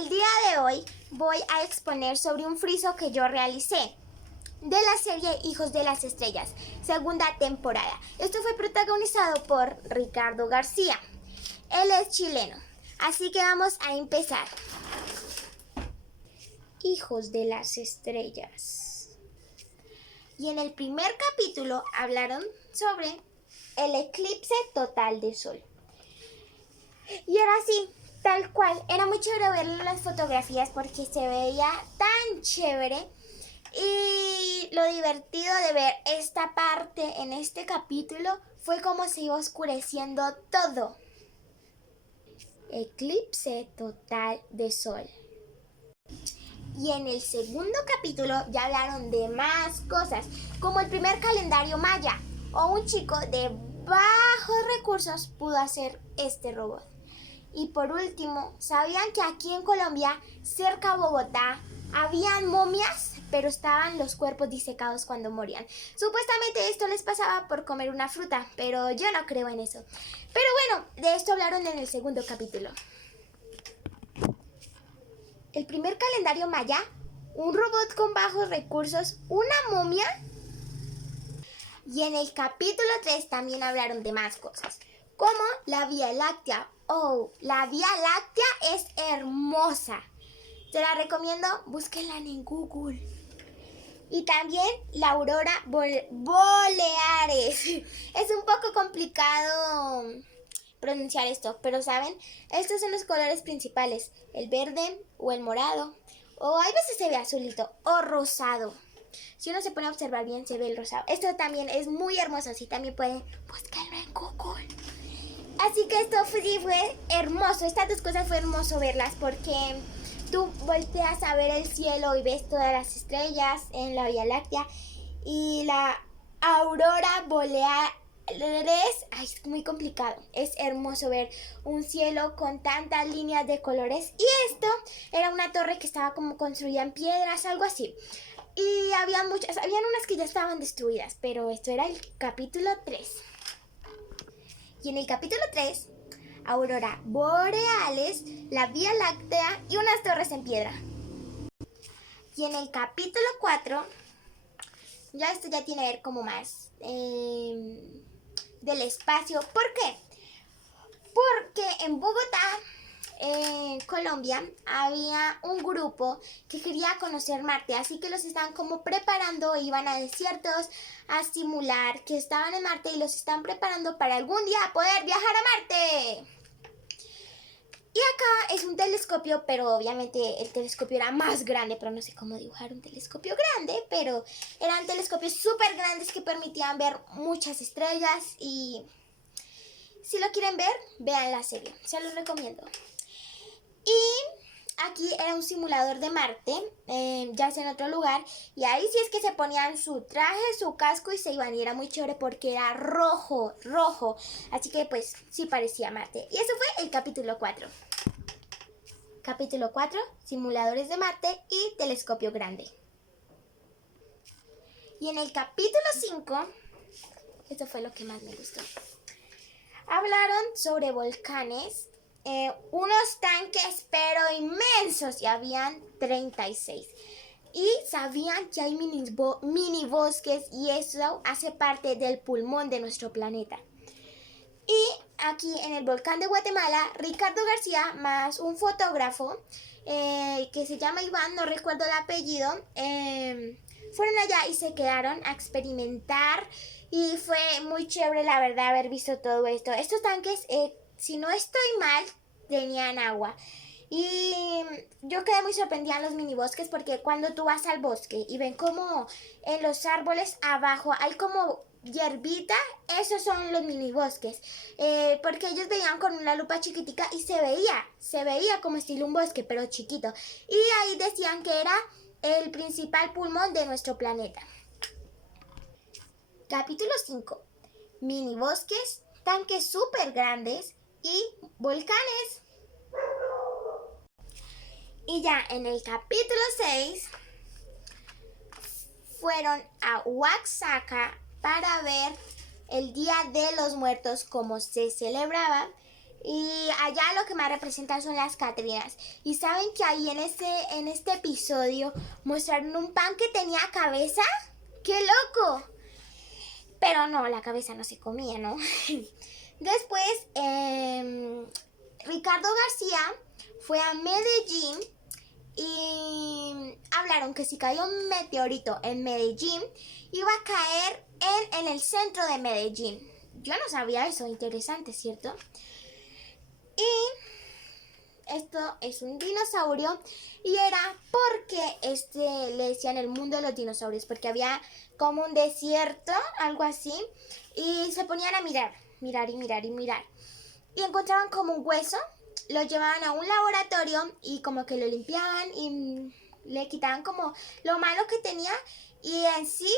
El día de hoy voy a exponer sobre un friso que yo realicé de la serie Hijos de las Estrellas, segunda temporada. Esto fue protagonizado por Ricardo García. Él es chileno, así que vamos a empezar. Hijos de las Estrellas. Y en el primer capítulo hablaron sobre el eclipse total de sol. Y era así, tal cual. Era muy chévere ver las fotografías porque se veía tan chévere. Y lo divertido de ver esta parte en este capítulo fue cómo se iba oscureciendo todo. Eclipse total de sol. Y en el segundo capítulo ya hablaron de más cosas, como el primer calendario maya, o un chico de bajos recursos pudo hacer este robot. Y por último, ¿sabían que aquí en Colombia, cerca a Bogotá, habían momias, pero estaban los cuerpos disecados cuando morían? Supuestamente esto les pasaba por comer una fruta, pero yo no creo en eso. Pero bueno, de esto hablaron en el segundo capítulo. El primer calendario maya, un robot con bajos recursos, una momia. Y en el capítulo 3 también hablaron de más cosas, como la Vía Láctea. Oh, la Vía Láctea es hermosa. Te la recomiendo, búsquenla en Google. Y también la aurora borealis. Es un poco complicado pronunciar esto, pero ¿saben? Estos son los colores principales, el verde o el morado, o a veces se ve azulito o rosado. Si uno se pone a observar bien, se ve el rosado. Esto también es muy hermoso, así también pueden buscarlo en Google. Así que esto sí fue hermoso, estas dos cosas fue hermoso verlas porque tú volteas a ver el cielo y ves todas las estrellas en la Vía Láctea y la aurora borealis. Ay, es muy complicado. Es hermoso ver un cielo con tantas líneas de colores. Y esto era una torre que estaba como construida en piedras, algo así. Y habían unas que ya estaban destruidas, pero esto era el capítulo 3. Y en el capítulo 3, aurora boreales, la Vía Láctea y unas torres en piedra. Y en el capítulo 4, ya esto ya tiene que ver como más del espacio. ¿Por qué? Porque en Bogotá, en Colombia, había un grupo que quería conocer Marte, así que los estaban como preparando, iban a desiertos a simular que estaban en Marte y los están preparando para algún día poder viajar a Marte. Y acá es un telescopio, pero obviamente el telescopio era más grande, pero no sé cómo dibujar un telescopio grande, pero eran telescopios súper grandes que permitían ver muchas estrellas y si lo quieren ver, vean la serie, se los recomiendo. Y aquí era un simulador de Marte, ya es en otro lugar, y ahí sí es que se ponían su traje, su casco y se iban, y era muy chévere porque era rojo, así que pues sí parecía Marte. Y eso fue el capítulo 4. Capítulo 4, simuladores de Marte y telescopio grande. Y en el capítulo 5, esto fue lo que más me gustó. Hablaron sobre volcanes, unos tanques pero inmensos, y habían 36. Y sabían que hay mini bosques y eso hace parte del pulmón de nuestro planeta. Y aquí en el volcán de Guatemala, Ricardo García más un fotógrafo que se llama Iván, no recuerdo el apellido, fueron allá y se quedaron a experimentar y fue muy chévere la verdad haber visto todo esto. Estos tanques, si no estoy mal, tenían agua. Y yo quedé muy sorprendida en los minibosques porque cuando tú vas al bosque y ven como en los árboles abajo hay como hierbita, esos son los minibosques, porque ellos veían con una lupa chiquitica y se veía como estilo un bosque pero chiquito, y ahí decían que era el principal pulmón de nuestro planeta. Capítulo 5. Minibosques, tanques súper grandes y volcanes. Y ya en el capítulo 6 fueron a Oaxaca para ver el Día de los Muertos, como se celebraba. Y allá lo que más representa son las Catrinas. Y saben que ahí en este episodio mostraron un pan que tenía cabeza. ¡Qué loco! Pero no, la cabeza no se comía, ¿no? Después, Ricardo García fue a Medellín y hablaron que si caía un meteorito en Medellín, iba a caer en el centro de Medellín. Yo no sabía eso, interesante, ¿cierto? Y esto es un dinosaurio y era porque le decían el mundo de los dinosaurios, porque había como un desierto, algo así, y se ponían a mirar y mirar y mirar. Y encontraban como un hueso, lo llevaban a un laboratorio y como que lo limpiaban y le quitaban como lo malo que tenía y en sí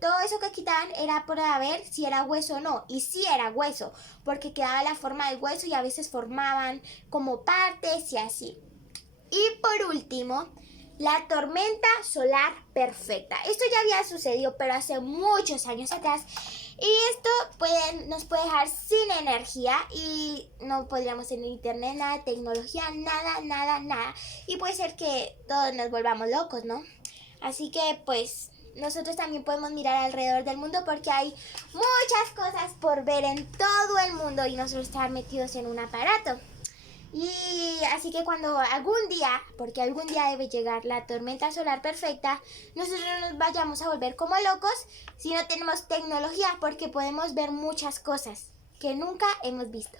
todo eso que quitaban era para ver si era hueso o no. Y sí era hueso, porque quedaba la forma del hueso y a veces formaban como partes y así. Y por último, la tormenta solar perfecta. Esto ya había sucedido, pero hace muchos años atrás. Y esto nos puede dejar sin energía y no podríamos tener internet, nada de tecnología, nada. Y puede ser que todos nos volvamos locos, ¿no? Así que pues nosotros también podemos mirar alrededor del mundo porque hay muchas cosas por ver en todo el mundo y nosotros estar metidos en un aparato. Y así que cuando algún día, porque algún día debe llegar la tormenta solar perfecta, nosotros no nos vayamos a volver como locos si no tenemos tecnología, porque podemos ver muchas cosas que nunca hemos visto.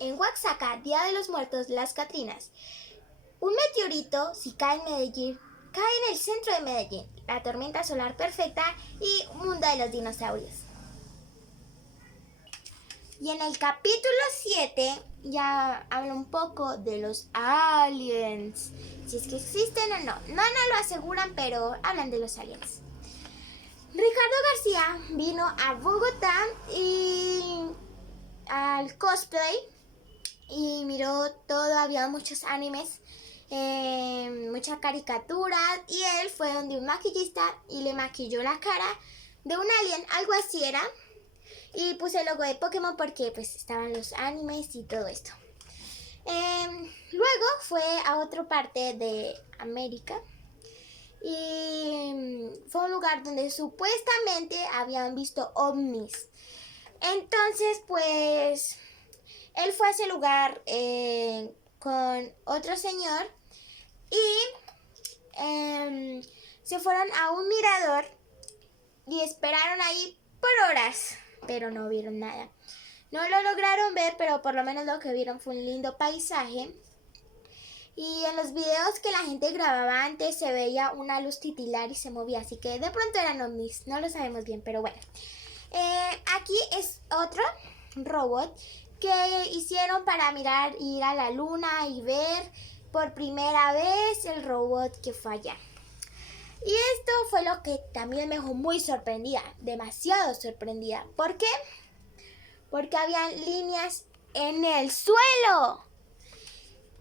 En Oaxaca, Día de los Muertos, las Catrinas. Un meteorito, si cae en Medellín, cae en el centro de Medellín, la tormenta solar perfecta y mundo de los dinosaurios. Y en el capítulo 7 ya habla un poco de los aliens. Si es que existen o no. No lo aseguran, pero hablan de los aliens. Ricardo García vino a Bogotá y al cosplay y miró todo, había muchos animes, muchas caricaturas y él fue donde un maquillista y le maquilló la cara de un alien, algo así era. Y puse el logo de Pokémon porque pues estaban los animes y todo esto. Luego fue a otra parte de América y fue un lugar donde supuestamente habían visto ovnis. Entonces pues él fue a ese lugar con otro señor y se fueron a un mirador y esperaron ahí por horas, pero no vieron nada. No lo lograron ver, pero por lo menos lo que vieron fue un lindo paisaje. Y en los videos que la gente grababa antes se veía una luz titilar y se movía, así que de pronto eran ovnis, no lo sabemos bien, pero bueno. Aquí es otro robot que hicieron para mirar, ir a la luna y ver por primera vez el robot que fue allá. Y esto fue lo que también me dejó muy sorprendida, demasiado sorprendida. ¿Por qué? Porque habían líneas en el suelo.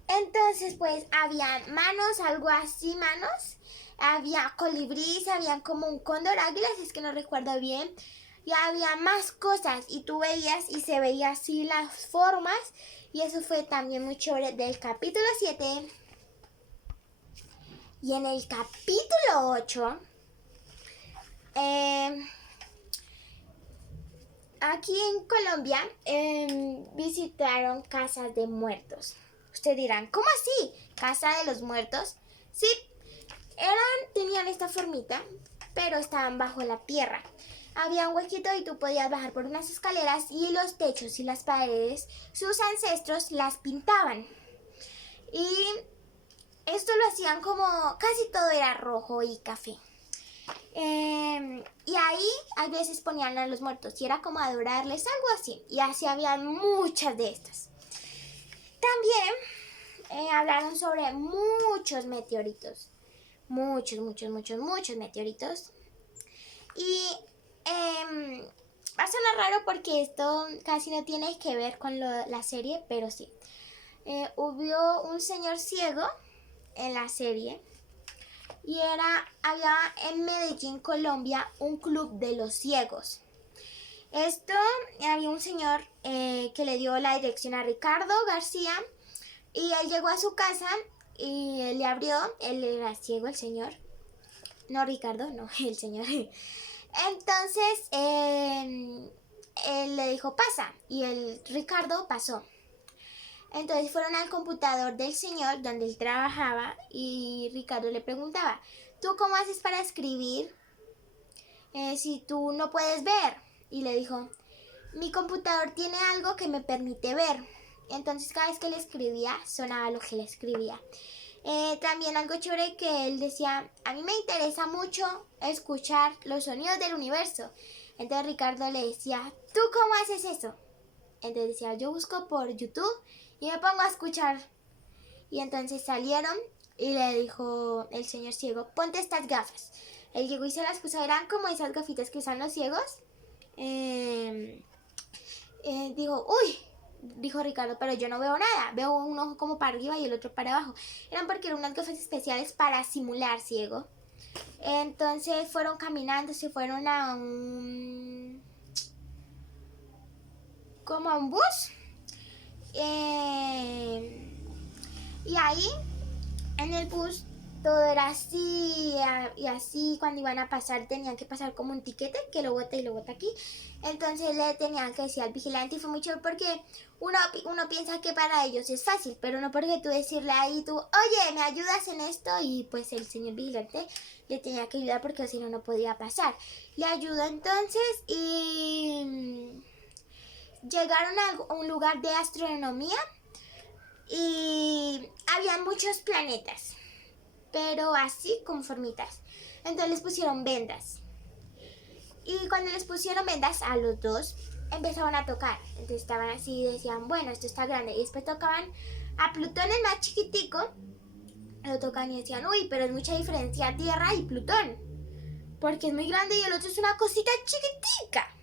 Entonces, pues, habían manos, algo así, manos. Había colibríes, habían como un cóndor águila, si es que no recuerdo bien. Y había más cosas y tú veías y se veía así las formas. Y eso fue también muy chévere del capítulo 7. Y en el capítulo 8, aquí en Colombia visitaron casas de muertos. Ustedes dirán, ¿cómo así? ¿Casa de los muertos? Sí, tenían esta formita, pero estaban bajo la tierra. Había un huequito y tú podías bajar por unas escaleras y los techos y las paredes, sus ancestros las pintaban. Y esto lo hacían como casi todo era rojo y café. Y ahí a veces ponían a los muertos y era como adorarles, algo así. Y así habían muchas de estas. También hablaron sobre muchos meteoritos. Muchos meteoritos. Y va a sonar raro porque esto casi no tiene que ver con la serie, pero sí. Hubo un señor ciego en la serie y había en Medellín, Colombia, un club de los ciegos. Esto, había un señor que le dio la dirección a Ricardo García y él llegó a su casa y él le abrió. Él era ciego, el señor. No, Ricardo, no, el señor. Entonces, él le dijo, pasa, y el Ricardo pasó. Entonces fueron al computador del señor donde él trabajaba y Ricardo le preguntaba, ¿tú cómo haces para escribir si tú no puedes ver? Y le dijo, mi computador tiene algo que me permite ver. Entonces cada vez que le escribía sonaba lo que le escribía. También algo chévere que él decía, a mí me interesa mucho escuchar los sonidos del universo. Entonces Ricardo le decía, ¿tú cómo haces eso? Entonces decía, yo busco por YouTube y me pongo a escuchar. Y entonces salieron y le dijo el señor ciego, ponte estas gafas. Él llegó y se las puso, eran como esas gafitas que usan los ciegos. Dijo, uy, dijo Ricardo, pero yo no veo nada, veo un ojo como para arriba y el otro para abajo. Eran porque eran unas gafas especiales para simular ciego. Entonces fueron caminando, se fueron a como a un bus. Y ahí, en el bus, todo era así, y así cuando iban a pasar tenían que pasar como un tiquete que lo bota y lo bota aquí. Entonces le tenían que decir al vigilante y fue muy chévere porque uno piensa que para ellos es fácil, pero no porque tú decirle ahí tú, oye, ¿me ayudas en esto? Y pues el señor vigilante le tenía que ayudar porque si no, no podía pasar. Le ayudó entonces y llegaron a un lugar de astronomía y había muchos planetas, pero así con formitas. Entonces les pusieron vendas. Y cuando les pusieron vendas a los dos, empezaban a tocar. Entonces estaban así y decían, bueno, esto está grande. Y después tocaban a Plutón, el más chiquitico. Lo tocan y decían, uy, pero es mucha diferencia Tierra y Plutón. Porque es muy grande y el otro es una cosita chiquitica.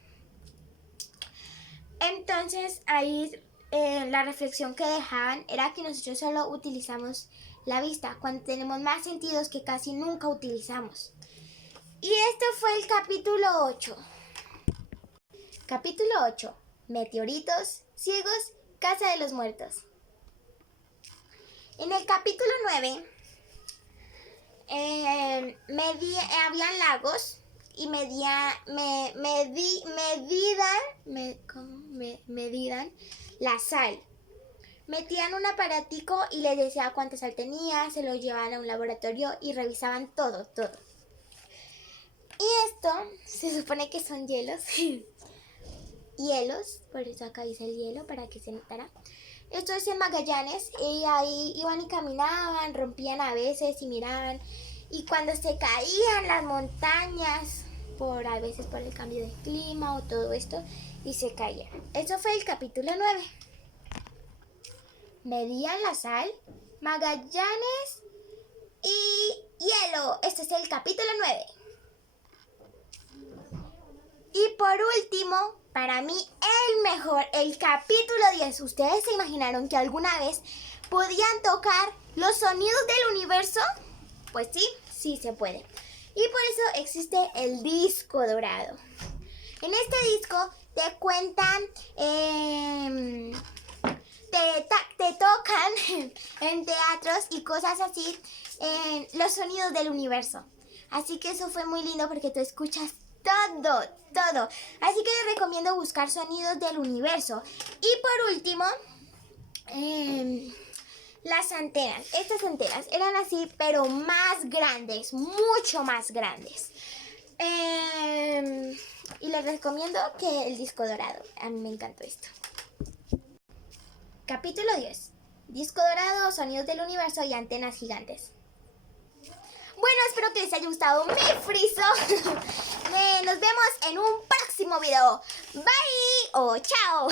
Entonces ahí la reflexión que dejaban era que nosotros solo utilizamos la vista cuando tenemos más sentidos que casi nunca utilizamos. Y este fue el capítulo 8. Capítulo 8. Meteoritos, ciegos, casa de los muertos. En el capítulo 9 habían lagos y medían la sal. Metían un aparatico y les decía cuánta sal tenía, se lo llevaban a un laboratorio y revisaban todo. Y esto se supone que son hielos. Hielos, por eso acá dice el hielo para que se notara. Esto es en Magallanes y ahí iban y caminaban, rompían a veces y miraban. Y cuando se caían las montañas, a veces por el cambio de clima o todo esto, y se caían. Eso fue el capítulo 9. Medían la sal, Magallanes y hielo. Este es el capítulo 9. Y por último, para mí el mejor, el capítulo 10. ¿Ustedes se imaginaron que alguna vez podían tocar los sonidos del universo? Pues sí se puede. Y por eso existe el disco dorado. En este disco te cuentan, te tocan en teatros y cosas así, los sonidos del universo. Así que eso fue muy lindo porque tú escuchas todo. Así que les recomiendo buscar sonidos del universo. Y por último, las antenas. Estas antenas eran así, pero más grandes, mucho más grandes. Y les recomiendo que el disco dorado. A mí me encantó esto. Capítulo 10. Disco dorado, sonidos del universo y antenas gigantes. Bueno, espero que les haya gustado mi friso. Nos vemos en un próximo video. Bye o chao.